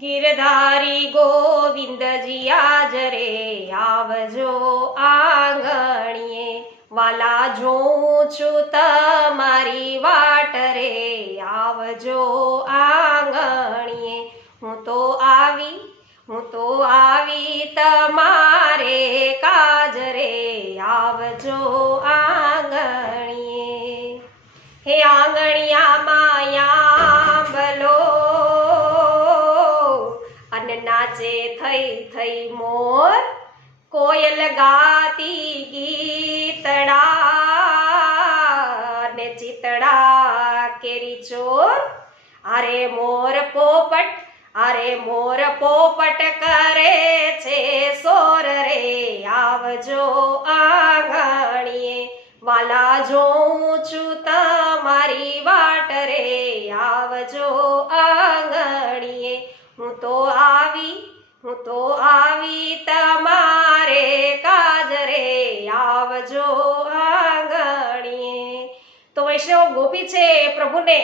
ગિરધારી ગોવિંદજી આજ રે આવજો આંગણીએ, વાલા જોઉં છું તમારી વાટ રે આવજો આંગણીએ। હું તો આવી તમારે કાજ રે આવજો આંગણીએ। હે આંગણિયા માયા બલો અને નાચે થઈ થઈ મોર, કોયલ ગાતી ગીતડા ને ચિતડા કેરી ચોર। અરે મોર પોપટ કરે છે સોર રે આવજો આંગણીએ, વાલા જોઉં છું તમારી વાટ રે આવજો આંગણીએ। હું તો આવી તમારે કાજ રે આવજો આંગણીએ। તો વૈષ્ણવ ગોપી છે એ પ્રભુને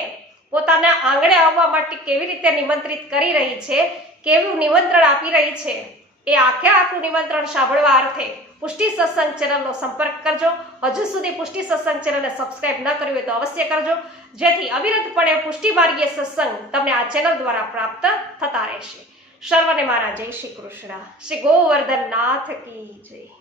પોતાના આંગણે આવવા માટે કેવી રીતે નિમંત્રિત કરી રહી છે, કેવું નિમંત્રણ આપી રહી છે, એ આખું નિમંત્રણ સાંભળવા અર્થે પુષ્ટિ સત્સંગ ચેનલનો સંપર્ક કરજો। હજુ સુધી પુષ્ટિ સત્સંગ ચેનલને સબસ્ક્રાઇબ ન કર્યું હોય તો અવશ્ય કરજો, જેથી અવિરતપણે પુષ્ટિ માર્ગીય સત્સંગ તમને આ ચેનલ દ્વારા પ્રાપ્ત થતા રહેશે। સર્વને મારા જય શ્રી કૃષ્ણ। શ્રી ગોવર્ધન નાથ કી જય।